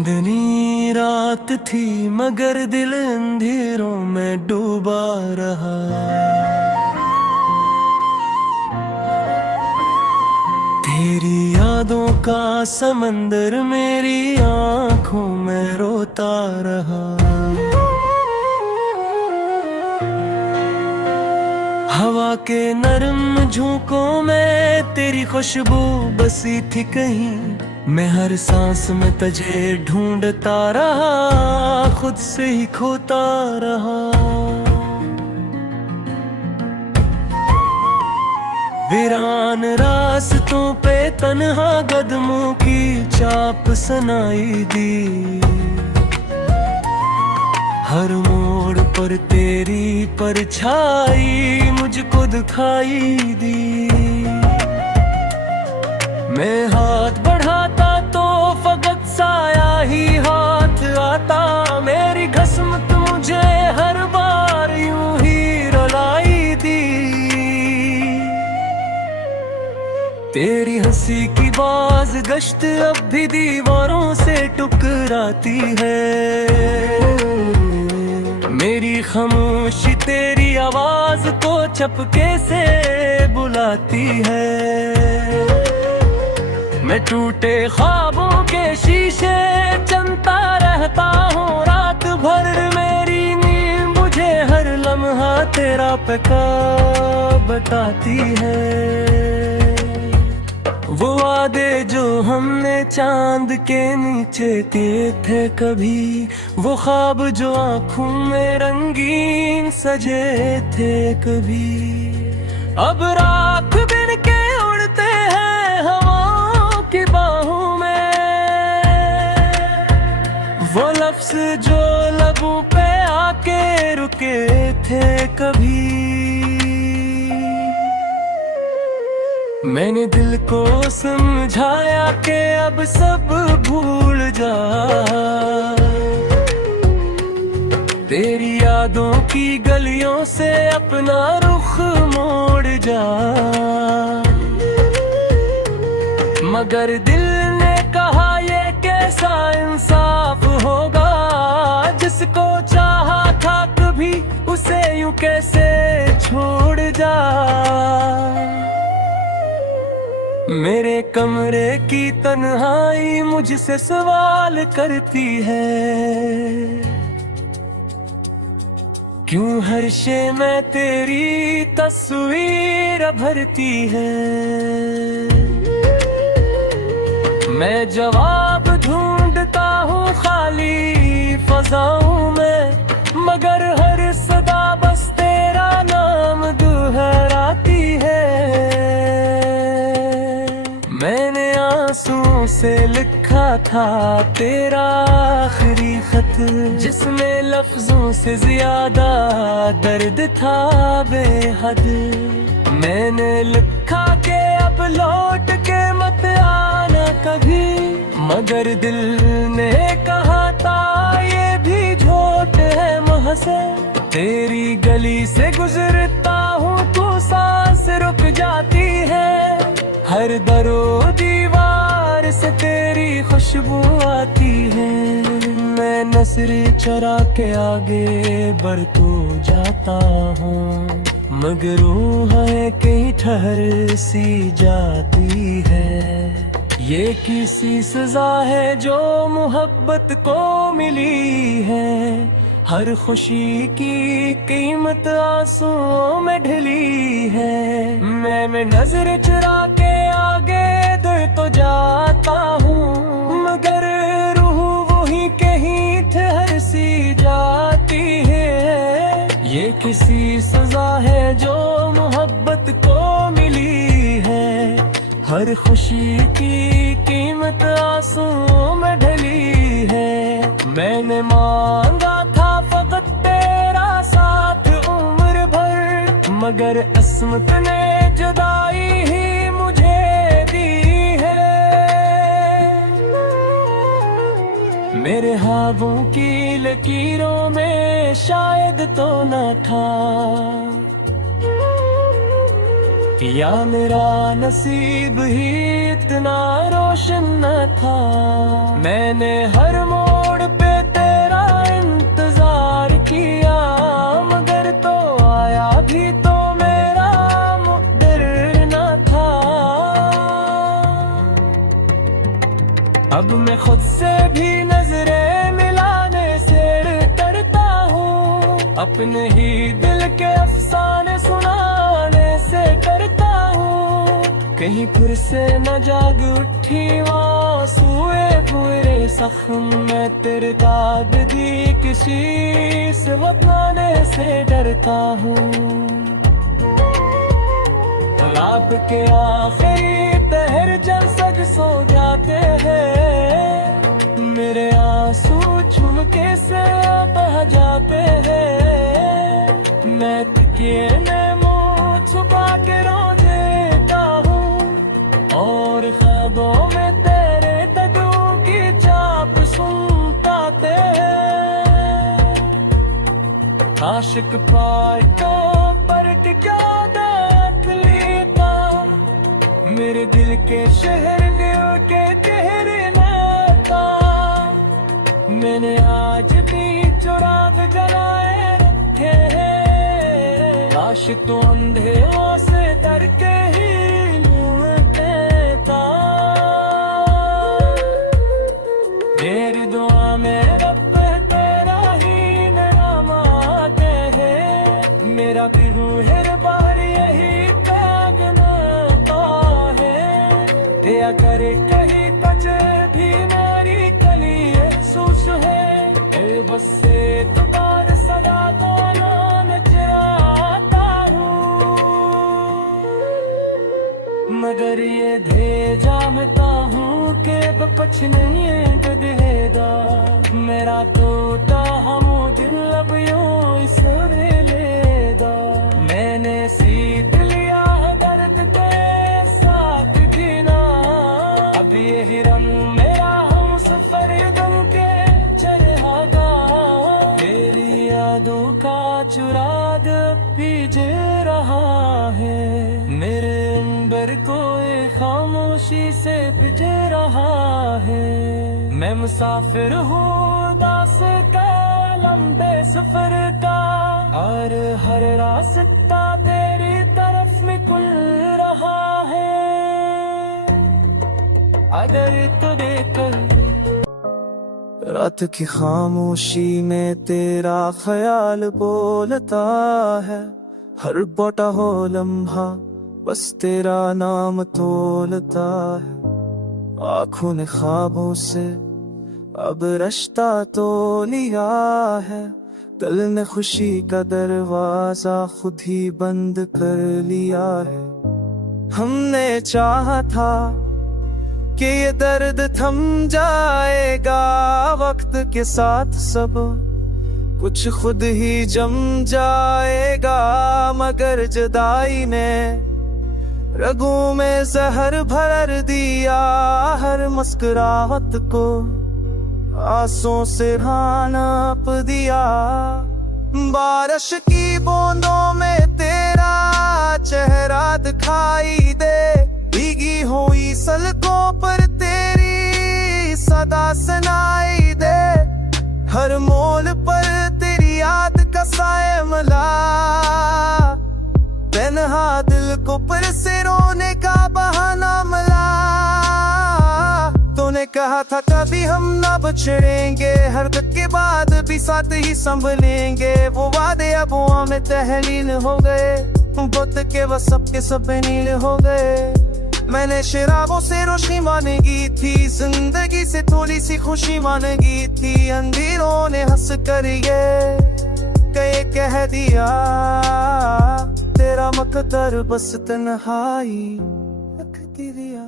चांदनी रात थी मगर दिल अंधेरों में डूबा रहा। तेरी यादों का समंदर मेरी आंखों में रोता रहा। हवा के नरम झोंकों में तेरी खुशबू बसी थी कहीं। मैं हर सांस में तुझे ढूंढता रहा, खुद से ही खोता रहा। वीरान रास्तों पे तन्हा कदमों की चाप सुनाई दी। हर मोड़ पर तेरी परछाई मुझको दिखाई दी। मैं हाथ बढ़ाता तो फकत साया ही हाथ आता। मेरी किस्मत मुझे हर बार यूं ही रुलाई दी। तेरी हंसी की बाज गश्त अब भी दीवारों से टकराती है। मेरी खामोशी तेरी आवाज को चपके से बुलाती है। मैं टूटे ख्वाबों के शीशे चलता रहता हूँ रात भर। मेरी नींद मुझे हर लम्हा तेरा पका बताती है। वो वादे जो हमने चांद के नीचे किए थे कभी, वो ख्वाब जो आँखों में रंगीन सजे थे कभी, अब रात बिन के उड़ते हैं हवाओं की बाहों में। वो लफ्ज जो लबों पे आके रुके थे कभी, मैंने दिल को समझाया कि अब सब भूल जा। तेरी यादों की गलियों से अपना रुख मोड़ जा। मगर दिल ने कहा ये कैसा इंसाफ होगा, जिसको चाहा था कभी उसे यूं कैसे छोड़ जा। मेरे कमरे की तन्हाई मुझसे सवाल करती है, क्यों हर शे में तेरी तस्वीर भरती है। मैं जवाब ढूंढता हूँ खाली फजाओं में, मगर हर सदा बस तेरा नाम दोहराती है। मैंने आंसुओं से लिखा था तेरा आखिरी खत, जिसमें लफ्जों से ज्यादा दर्द था बेहद। मैंने लिखा कि अब लौट के मत आना कभी, मगर दिल ने कहा था ये भी झूठ है महज़। तेरी गली से गुजरता हूँ तो सांस रुक जाती है, हर दरो दीवार से तेरी खुशबू आती है। मैं नस्री चरा के आगे बढ़ तो जाता हूँ, मगर रूह है कहीं ठहर सी जाती है। ये किसी सजा है जो मोहब्बत को मिली है, हर खुशी की कीमत आंसुओं में ढली है। मैं नजर चुरा के आगे दर तो जाता हूँ, मगर रूह वही कहीं ठहर सी जाती है। ये किसी सजा है जो मोहब्बत को मिली है, हर खुशी की कीमत आंसुओं में ढली है। मैंने मांगा था फकत तेरा साथ उम्र भर, मगर अस्मत ने जुदाई ही मुझे दी है। मेरे ख्वाबों की लकीरों में शायद तो न था या मेरा नसीब ही इतना रोशन न था। मैंने हर मोड़ पे तेरा इंतजार किया, मगर तो आया भी तो मेरा मुक़द्दर न था। अब मैं खुद से भी नजरें मिलाने से डरता हूँ, अपने ही दिल के अफसाने सुनाने से डरता हूँ। कहीं फिर से न जाग उठी आंसुए बुरे जख्म, मैं तेरे दाग दी किसी से बताने से डरता हूँ। रात के आखिरी पहर जब सग सो जाते हैं, मेरे आंसू झुमके से बह जाते हैं। मैं तकिए में मुंह छुपा के रो देता हूँ, और ख्वाबों में तेरे कदमों की चाप सुन पाते हैं। आशिक पाए तो परख क्या देख लेता, मेरे दिल के शहर दिल के चेहरे में था। मैंने आज भी चुराग जलाए रखे हैं, आशिक तो अंधेरों से डर के ही ढूंढते था। मेरी दुआ में रब तेरा ही नाम आते हैं, मेरा भी रूह बार यही कागना है। दिया करे कहीं कच भी मेरी कली महसूस है, बस से तुम्हारे सदा तो नाम चाहता हूँ। मगर ये धे जानता हूँ कि बच नहीं बदलेगा, मेरा टूटा हम दिल अब यूं सुने लेगा। मैंने सीख लिया दर्द के साथ जीना, अब ये हिरम मेरा हम सफर गम के चढ़ेगा। तेरी यादों का चुराग भीज रहा है, मेरे अंबर कोई खामोशी से भिज रहा है। मैं मुसाफिर हूँ दास का लंबे सफर का, और हर रास्ता तेरी तरफ निकल रहा है। अगर तो देखकर रात की खामोशी में तेरा ख्याल बोलता है, हर बोटा हो लम्हा बस तेरा नाम तोलता है। आँखों ने ख्वाबों से अब रिश्ता तो लिया है, दिल ने खुशी का दरवाजा खुद ही बंद कर लिया है। हमने चाहा था कि ये दर्द थम जाएगा, वक्त के साथ सब कुछ खुद ही जम जाएगा। मगर जुदाई ने रगों में जहर भर दिया, हर मुस्कुराहट को आंसुओं से नाप दिया। बारिश की बूंदों में तेरा चेहरा दिखाई दे, भीगी हुई सड़कों पर तेरी सदा सुनाई दे। हर मोड़ पर तेरी याद का साया मिला, तन्हा दिल को पर से रोने का बहाना मिला। तूने कहा था कभी हम ना बिछड़ेंगे, हर दुख के बाद भी साथ ही संभलेंगे। वो वादे अब में तहलील हो गए, बुत के वो सबके सब नील हो गए। मैंने शराबों से रोशनी मांगी थी, जिंदगी से थोड़ी सी खुशी मांगी थी। अंधेरों ने हंस कर ये कह दिया, तेरा मकदर बस तन्हाई रखती दिया।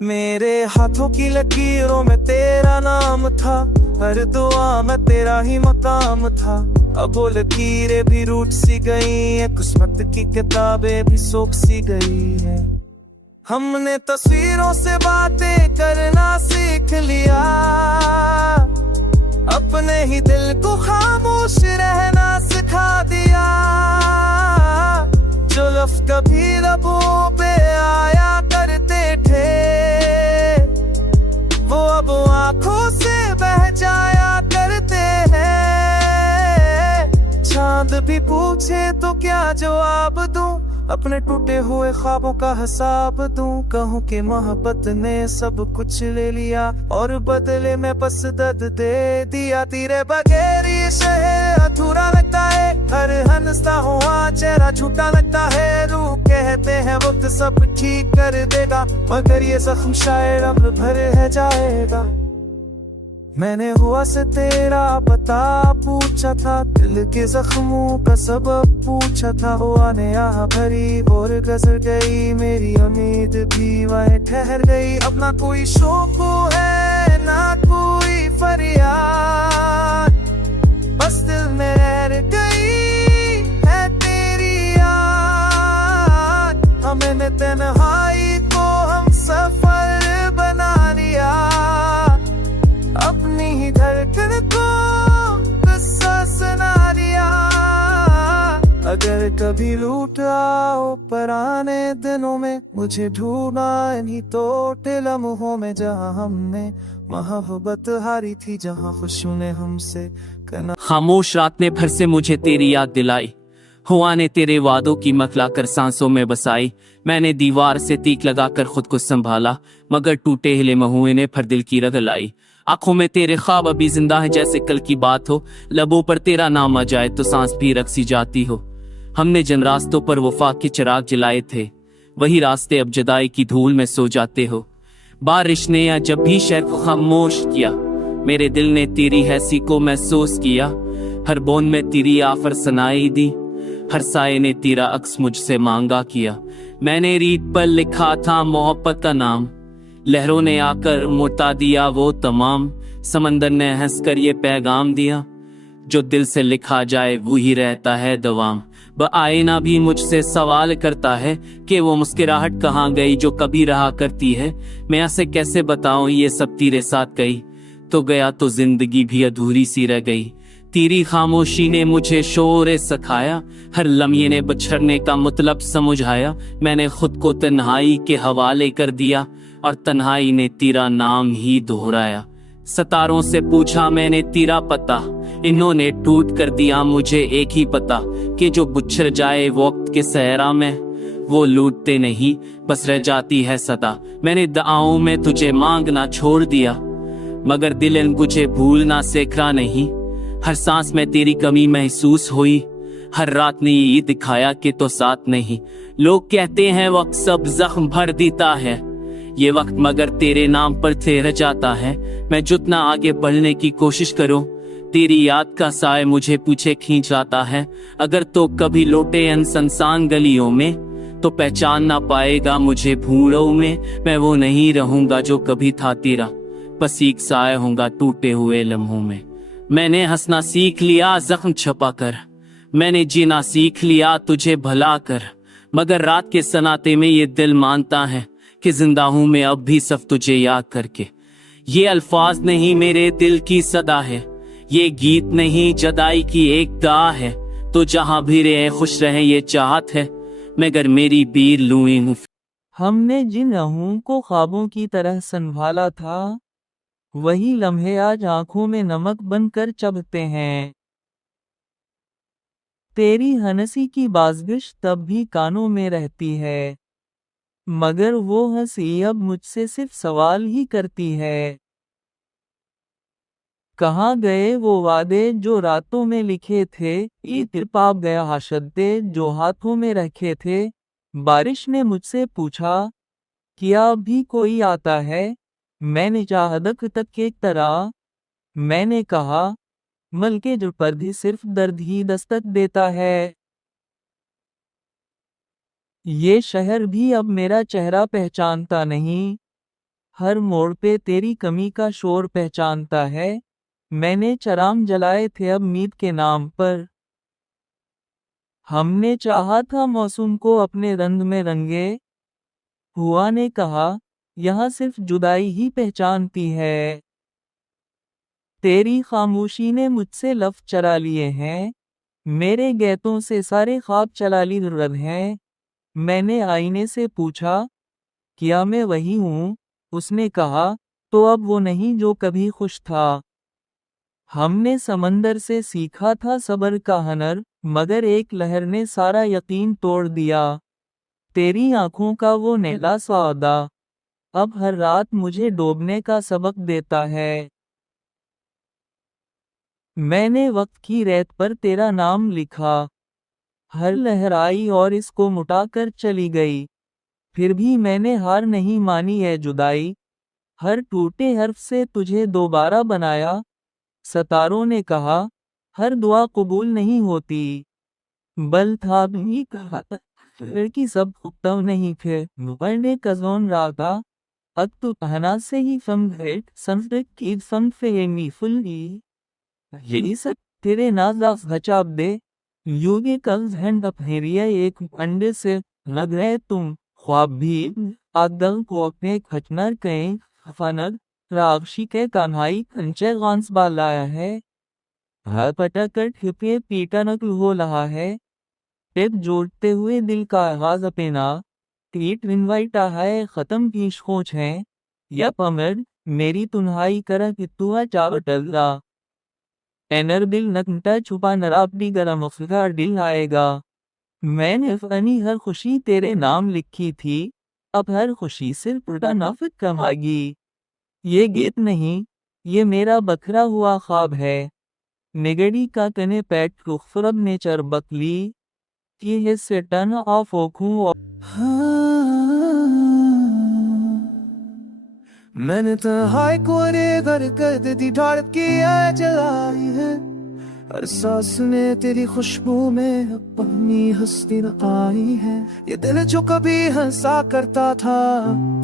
मेरे हाथों की लकीरों में तेरा नाम था, हर दुआ में तेरा ही मकाम था। अब वो लकीरें भी रूठ सी गई है, किस्मत की किताबें भी सोख सी गई है। हमने तस्वीरों से बातें करना सीख लिया, अपने ही दिल को खामोश रहना सिखा आंखों से बह जाया करते हैं। चांद भी पूछे तो क्या जवाब दूं, अपने टूटे हुए ख्वाबों का हिसाब दूं। कहूं कि मोहब्बत ने सब कुछ ले लिया और बदले में बस दर्द दे दिया। तेरे बगैर ये शहर अधूरा लगता है, हर हंसता हुआ चेहरा झूठा लगता है। रूह कहते हैं वक्त सब ठीक कर देगा, मगर ये जख्म शायद अब भर है जाएगा। मैंने हुआ से तेरा पता पूछा था, दिल के जख्मों का सबब पूछा था। हुआ ने यहाँ भरी और गुजर गई, मेरी उम्मीद भी वहीं ठहर गई। अब ना कोई शौक है ना कोई फरियाद, बस दिल में रह गई है तेरी याद। हमने तन्हाई को हम सफर बना लिया, अपनी ही धड़कन को किस्सा सुना दिया। अगर कभी लूट आओ पुराने दिनों में, मुझे ढूंढना इन्हीं तोटे लम्हों में, जहाँ हमने मोहब्बत हारी थी, जहाँ खुशियों ने हमसे करना। खामोश रात ने भर से मुझे तेरी याद दिलाई, हुआ ने तेरे वादों की मखला कर सांसों में बसाई। मैंने दीवार से तीक लगाकर खुद को संभाला, मगर टूटे हिले महुए ने फिर दिल की रग लाई। आंखों में तेरे ख्वाब अभी जिंदा है जैसे कल की बात हो, लबों पर तेरा नाम आ जाए तो सांस भी रक्सी जाती हो। हमने जिन रास्तों पर वफा के चिराग जलाए थे, वही रास्ते अब जुदाई की धूल में सो जाते हो। बारिश ने या जब भी शहर को खामोश किया, मेरे दिल ने तेरी हैसी को महसूस किया। हर बूंद में तेरी आफर सुनाई दी, हर साए ने तेरा अक्स मुझसे मांगा किया। मैंने रीत पर लिखा था मोहब्बत का नाम, लहरों ने आकर मुता दिया वो तमाम। समंदर ने हंसकर ये पैगाम दिया, जो दिल से लिखा जाए वो ही रहता है दवाम। वह आईना भी मुझसे सवाल करता है कि वो मुस्कुराहट कहाँ गई जो कभी रहा करती है। मैं ऐसे कैसे बताऊं ये सब तेरे साथ गई, तो गया तो जिंदगी भी अधूरी सी रह गई। तेरी खामोशी ने मुझे शोर सिखाया, हर लम्हे ने बिछड़ने का मतलब समझाया। मैंने खुद को तन्हाई के हवाले कर दिया, और तन्हाई ने तेरा नाम ही दोहराया। सितारों से पूछा मैंने तेरा पता, इन्होंने टूट कर दिया मुझे एक ही पता, कि जो बिछड़ जाए वक्त के सहरा में, वो लूटते नहीं बस रह जाती है सदा। मैंने दुआओं में तुझे मांगना छोड़ दिया, मगर दिल इन मुझे भूलना सीखा नहीं। हर सांस में तेरी कमी महसूस हुई, हर रात ने ये दिखाया कि तो साथ नहीं। लोग कहते हैं वक्त सब जख्म भर देता है, ये वक्त मगर तेरे नाम पर ठहर जाता है। मैं जितना आगे बढ़ने की कोशिश करूं, तेरी याद का साए मुझे पीछे खींच लाता है। अगर तो कभी लौटे इन सुनसान गलियों में, तो पहचान ना पाएगा मुझे भूलों में। मैं वो नहीं रहूंगा जो कभी था तेरा, बस एक साए होगा टूटे हुए लम्हों में। मैंने हंसना सीख लिया जख्म छुपा कर, मैंने जीना सीख लिया तुझे भला कर। मगर रात के सनाते में ये दिल मानता है कि जिंदा हूं मैं अब भी सब तुझे याद करके। ये अल्फाज नहीं मेरे दिल की सदा है, ये गीत नहीं जुदाई की एक दा है। तो जहां भी रहे खुश रहे ये चाहत है, मगर मेरी बीर लुई हूं। हमने जिन लम्हों को ख्वाबों की तरह संभाला था, वही लम्हे आज आंखों में नमक बनकर चबते हैं। तेरी हंसी की बाज़गिश तब भी कानों में रहती है, मगर वो हंसी अब मुझसे सिर्फ सवाल ही करती है। कहाँ गए वो वादे जो रातों में लिखे थे, ये पाप गया हाशदे जो हाथों में रखे थे। बारिश ने मुझसे पूछा, क्या अभी कोई आता है? मैंने चाहदक तक के तरह मैंने कहा, मल के जो पर भी सिर्फ दर्द ही दस्तक देता है। ये शहर भी अब मेरा चेहरा पहचानता नहीं, हर मोड़ पे तेरी कमी का शोर पहचानता है। मैंने चराग जलाए थे अब मीत के नाम पर, हमने चाहा था मौसम को अपने रंग में रंगे। हुआ ने कहा, यहाँ सिर्फ जुदाई ही पहचानती है। तेरी खामोशी ने मुझसे लफ्ज़ चरा लिए हैं, मेरे गैतों से सारे ख्वाब चला ली रद हैं। मैंने आईने से पूछा, क्या मैं वही हूँ? उसने कहा, तो अब वो नहीं जो कभी खुश था। हमने समंदर से सीखा था सब्र का हुनर, मगर एक लहर ने सारा यकीन तोड़ दिया। तेरी आंखों का वो नीला सौदा अब हर रात मुझे डूबने का सबक देता है। मैंने वक्त की रेत पर तेरा नाम लिखा, हर लहर आई और इसको मुटाकर चली गई। फिर भी मैंने हार नहीं मानी है जुदाई, हर टूटे हर्फ से तुझे दोबारा बनाया। सितारों ने कहा हर दुआ कबूल नहीं होती, बल था भी कहा लड़की सब उत्तम नहीं थे। मुबरने कजोन रागा अब तो कहना से ही समझेट संस्कृत की संफेमी फुल्ली यही सब तेरे नाज़ बचाव दे। योगी कल झंड अपनेरिया एक अंडे से लग रहे तुम ख्वाब भी आदल को अपने खचनर कहें फनग राक्षी के कन्हाई कंचे गांस लाया है। हर पटकर ठिपे पीटा नकल हो रहा है। टिप जोड़ते हुए दिल का आगाज अपना टीट इनवाइटा है खत्म की खोच है। या पमर मेरी तुन्हाई कर कितुआ चावटल्ला एनर दिल नकटा छुपा नराबडी गरम अफगार दिल आएगा। मैंने फनी हर खुशी तेरे नाम लिखी थी, अब हर खुशी सिर्फ उल्टा नफरत कमाएगी। ये गीत नहीं, ये मेरा बखरा हुआ ख्वाब है। निगड़ी का कने पैट खुफरब ने चरबक ली कि हिस्से टन ऑफ ओखूं। मैंने तो हाय को रे घर कर दी धड़की जलाई है। हर सांस ने तेरी खुशबू में अपनी हस्ती आई है। ये दिल जो कभी हंसा करता था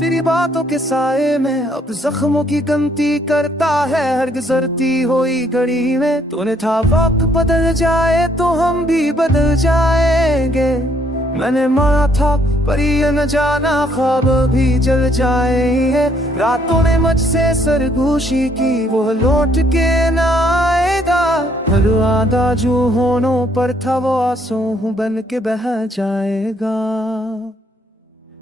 तेरी बातों के साए में, अब जख्मों की गंती करता है हर गुजरती हुई घड़ी में। तूने था वक्त बदल जाए तो हम भी बदल जाएंगे। मैंने माना था पर ये न जाना ख्वाब भी जल जाएंगे। रातों ने मुझसे सरगोशी की वो लौट के न आएगा। हर वादा जो होनों पर था वो आंसू बन के बह जाएगा।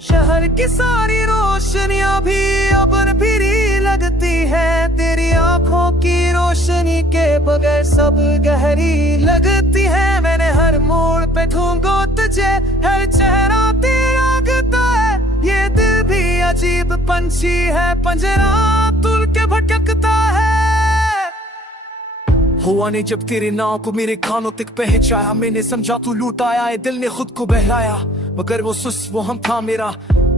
शहर की सारी रोशनियां भी अब फिरी लगती है, तेरी आंखों की रोशनी के बगैर सब गहरी लगती है। मैंने हर मोड़ पे ढूंढो तुझे, हर चेहरा तेरा लगता है। ये दिल भी अजीब पंछी है, पंजरा तुल के भटकता है। हुआ ने जब तेरे नाम को मेरे कानों तक पहुंचाया, मैंने समझा तू लूट आया है, दिल ने खुद को बहलाया। मगर वो सुस वो हम था मेरा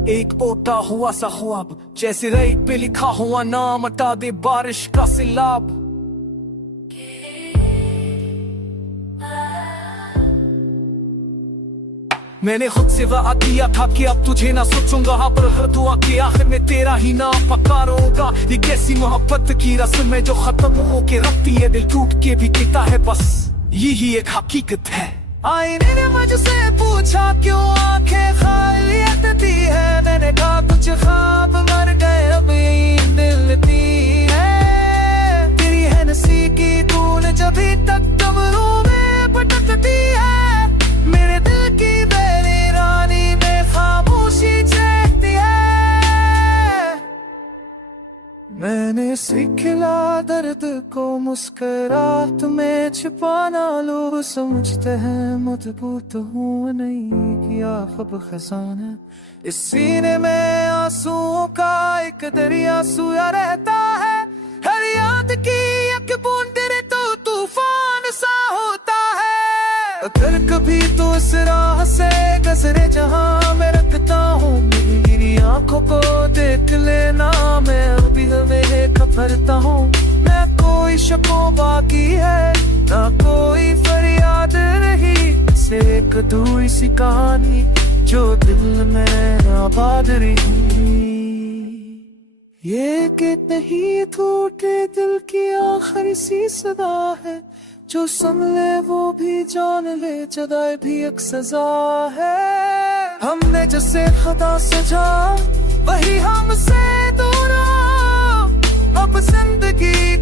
एक ओटा हुआ सा ख्वाब, जैसे रेत पे लिखा हुआ नाम हटा दे बारिश का सिलाब। मैंने खुद से वादा किया था कि अब तुझे ना सोचूंगा, पर हर दुआ के आखिर में तेरा ही नाम पकारूंगा। ये कैसी मोहब्बत की रस्म में जो खत्म हो के रखती है, दिल टूट के भी कहता है बस यही एक हकीकत है। आईने ने मुझसे पूछा क्यों आंखें खालियत दी है, मैंने कहा कुछ ख्वाब मर गए अब यही दिलती है। तेरी है नसी की धूल जब तक कमरों में भटकती है, मेरे दिल की बेरी रानी में खामोशी चहकती है। मैंने सीखला दर्द को मुस्कुराहट में छिपाना, लोग समझते हैं मजबूत हूँ नहीं किया खब खजाना। इस सीने में आंसुओं का एक दरिया सोया रहता है, हर याद की एक बूंद गिरे तो तूफान सा होता है। अगर कभी तो इस राह से गुजरे जहाँ मैं रखता हूँ, मेरी आंखों को देख लेना, मैं अभी हमें खबरता हूँ। मैं कोई शको बाकी है ना कोई फरियाद रही, सिर्फ अधूरी सी कहानी जो दिल में आबाद रही। ये कि नहीं टूटे दिल की आखिरी सी सदा है, जो सुन ले वो भी जान ले जुदाई भी एक सजा है। हमने जैसे खुदा सजा वही हमसे दूर, अब जिंदगी